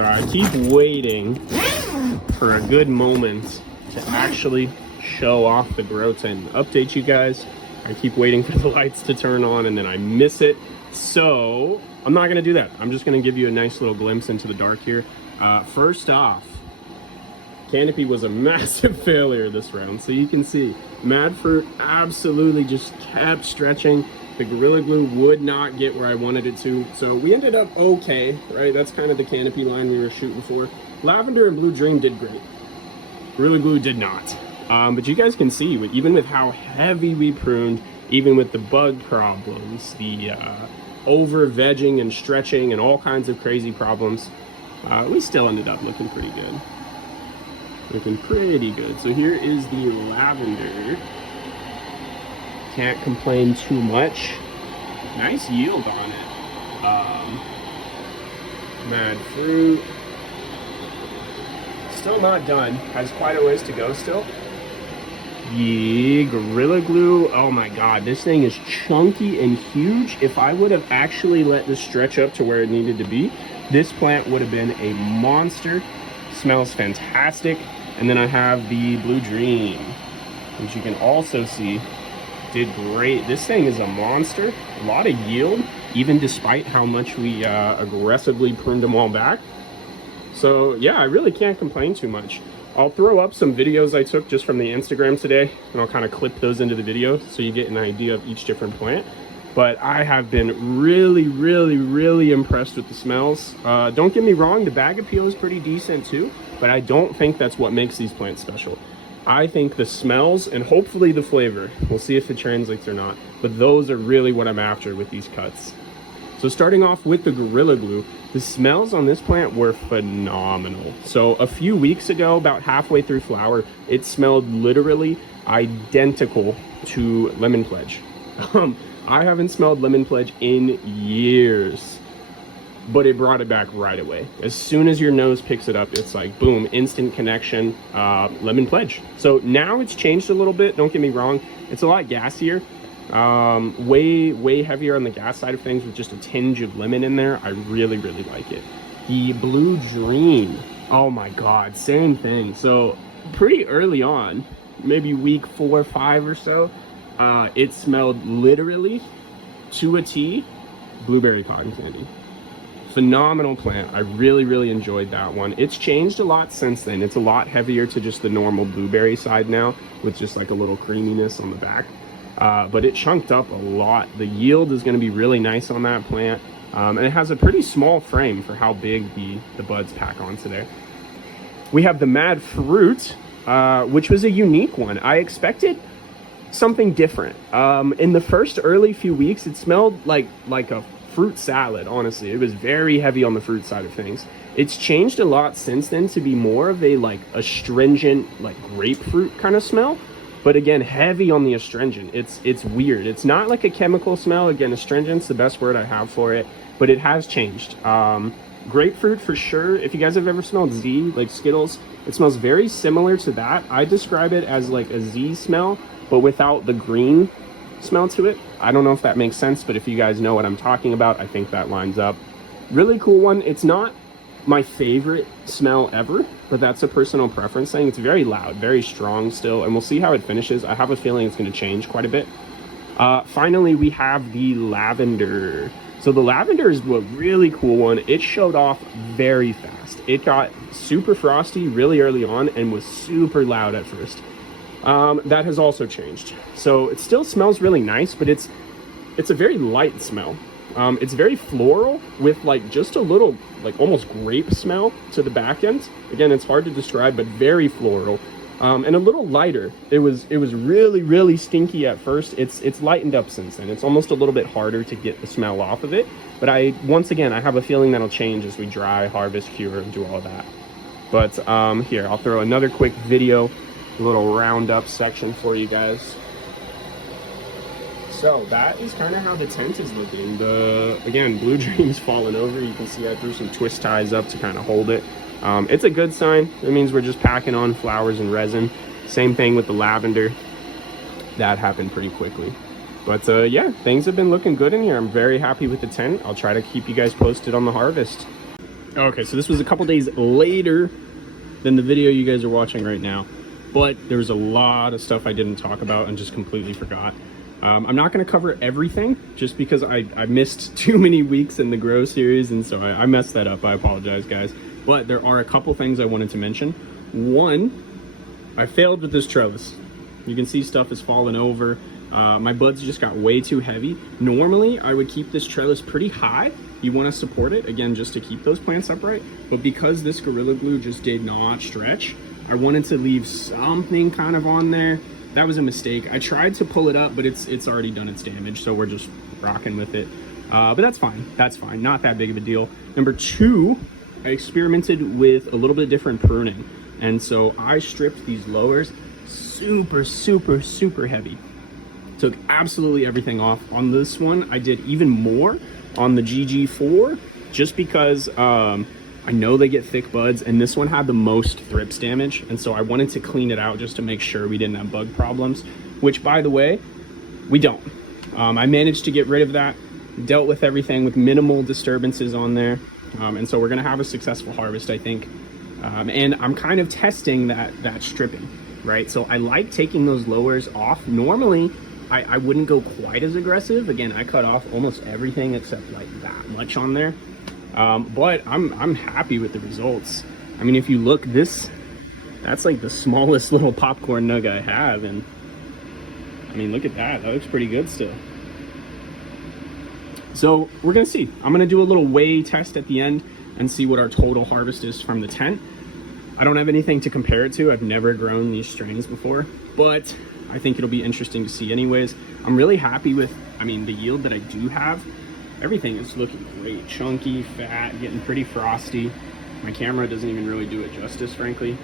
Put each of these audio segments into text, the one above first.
So I keep waiting for a good moment to actually show off the growth and update you guys. I keep waiting for the lights to turn on and then I miss it. So I'm not gonna do that. I'm just gonna give you a nice little glimpse into the dark here. First off, canopy was a massive failure this round. So you can see Mad Fruit absolutely just kept stretching. The Gorilla Glue would not get where I wanted it to. So we ended up okay, right? That's kind of the canopy line we were shooting for. Lavender and Blue Dream did great. Gorilla Glue did not. But you guys can see, even with how heavy we pruned, even with the bug problems, the over vegging and stretching and all kinds of crazy problems, we still ended up looking pretty good. Looking pretty good. So here is the lavender. Can't complain too much. Nice yield on it. Mad Fruit. Still not done. Has quite a ways to go still. Yeah, Gorilla Glue. Oh my god, this thing is chunky and huge. If I would have actually let this stretch up to where it needed to be, this plant would have been a monster. Smells fantastic. And then I have the Blue Dream, which you can also see did great. This thing is a monster. A lot of yield, even despite how much we aggressively pruned them all back. So yeah, I really can't complain too much. I'll throw up some videos I took just from the Instagram today, and I'll kind of clip those into the video so you get an idea of each different plant. But I have been really impressed with the smells. Don't get me wrong, the bag appeal is pretty decent too, but I don't think that's what makes these plants special. I think the smells and hopefully the flavor, we'll see if it translates or not, but those are really what I'm after with these cuts. So starting off with the Gorilla Glue, the smells on this plant were phenomenal. So a few weeks ago, about halfway through flower, it smelled literally identical to Lemon Pledge. I haven't smelled Lemon Pledge in years, but it brought it back right away. As soon as your nose picks it up, it's like, boom, instant connection, Lemon Pledge. So now it's changed a little bit, don't get me wrong. It's a lot gassier, way heavier on the gas side of things with just a tinge of lemon in there. I really like it. The Blue Dream, oh my God, same thing. So pretty early on, maybe week 4 or 5 or so, it smelled literally to a T blueberry cotton candy. Phenomenal plant. I really enjoyed that one. It's changed a lot since then. It's a lot heavier to just the normal blueberry side now, with just like a little creaminess on the back. But it chunked up a lot. The yield is going to be really nice on that plant, and it has a pretty small frame for how big the buds pack onto there. We have the Mad Fruit, which was a unique one. I expected something different. In the first early few weeks, it smelled like a fruit salad. Honestly, it was very heavy on the fruit side of things. It's changed a lot since then to be more of a astringent, like grapefruit kind of smell, but again, heavy on the astringent. It's weird. It's not like a chemical smell. Again, astringent's the best word I have for it, but it has changed. Grapefruit for sure. If you guys have ever smelled Z, like Skittles, it smells very similar to that. I describe it as like a Z smell, but without the green smell to it. I don't know if that makes sense, but if you guys know what I'm talking about, I think that lines up. Really cool one. It's not my favorite smell ever, but that's a personal preference thing. It's very loud, very strong still, and we'll see how it finishes. I have a feeling it's going to change quite a bit. Finally, we have the lavender. So the lavender is a really cool one. It showed off very fast. It got super frosty really early on and was super loud at first. That has also changed. So it still smells really nice, but it's a very light smell. It's very floral with like just a little like almost grape smell to the back end. Again, it's hard to describe, but very floral, and a little lighter. It was really stinky at first. It's lightened up since then. It's almost a little bit harder to get the smell off of it, but once again I have a feeling that'll change as we dry, harvest, cure, and do all that. But here, I'll throw another quick video, a little roundup section for you guys. So that is kind of how the tent is looking. Again, Blue Dream's fallen over. You can see I threw some twist ties up to kind of hold it. It's a good sign. It means we're just packing on flowers and resin. Same thing with the lavender. That happened pretty quickly. But yeah, things have been looking good in here. I'm very happy with the tent. I'll try to keep you guys posted on the harvest. Okay, so this was a couple days later than the video you guys are watching right now, but there was a lot of stuff I didn't talk about and just completely forgot. I'm not going to cover everything just because I missed too many weeks in the grow series, and so I messed that up. I apologize, guys. But there are a couple things I wanted to mention. One, I failed with this trellis. You can see stuff has fallen over. My buds just got way too heavy. Normally, I would keep this trellis pretty high. You want to support it, again, just to keep those plants upright. But because this Gorilla Glue just did not stretch, I wanted to leave something kind of on there. That was a mistake. I tried to pull it up, but it's already done its damage, so we're just rocking with it. But that's fine. That's fine. Not that big of a deal. Number two, I experimented with a little bit different pruning. And so I stripped these lowers super, super, super heavy. Took absolutely everything off. On this one, I did even more on the GG4, just because I know they get thick buds, and this one had the most thrips damage, and so I wanted to clean it out just to make sure we didn't have bug problems, which, by the way, we don't. I managed to get rid of that, dealt with everything with minimal disturbances on there, and so we're gonna have a successful harvest, I think. And I'm kind of testing that stripping, right? So I like taking those lowers off. Normally, I wouldn't go quite as aggressive. Again, I cut off almost everything except like that much on there. But I'm happy with the results. I mean, if you look, that's like the smallest little popcorn nug I have, and I mean, look at that. That looks pretty good still. So we're gonna see. I'm gonna do a little weigh test at the end and see what our total harvest is from the tent. I don't have anything to compare it to. I've never grown these strains before, but I think it'll be interesting to see anyways. I'm really happy with, I mean, the yield that I do have. Everything is looking great. Chunky, fat, getting pretty frosty. My camera doesn't even really do it justice, frankly.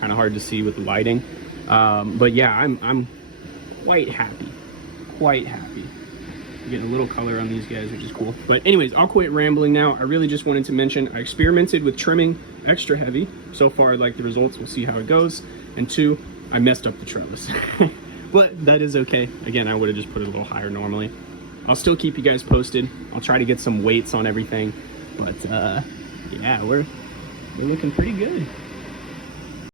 Kind of hard to see with the lighting. But yeah, I'm quite happy. Quite happy. Getting a little color on these guys, which is cool. But anyways, I'll quit rambling now. I really just wanted to mention I experimented with trimming extra heavy. So far, I like the results. We'll see how it goes. And two, I messed up the trellis. But that is okay. Again, I would have just put it a little higher normally. I'll still keep you guys posted. I'll try to get some weights on everything. But yeah, we're looking pretty good.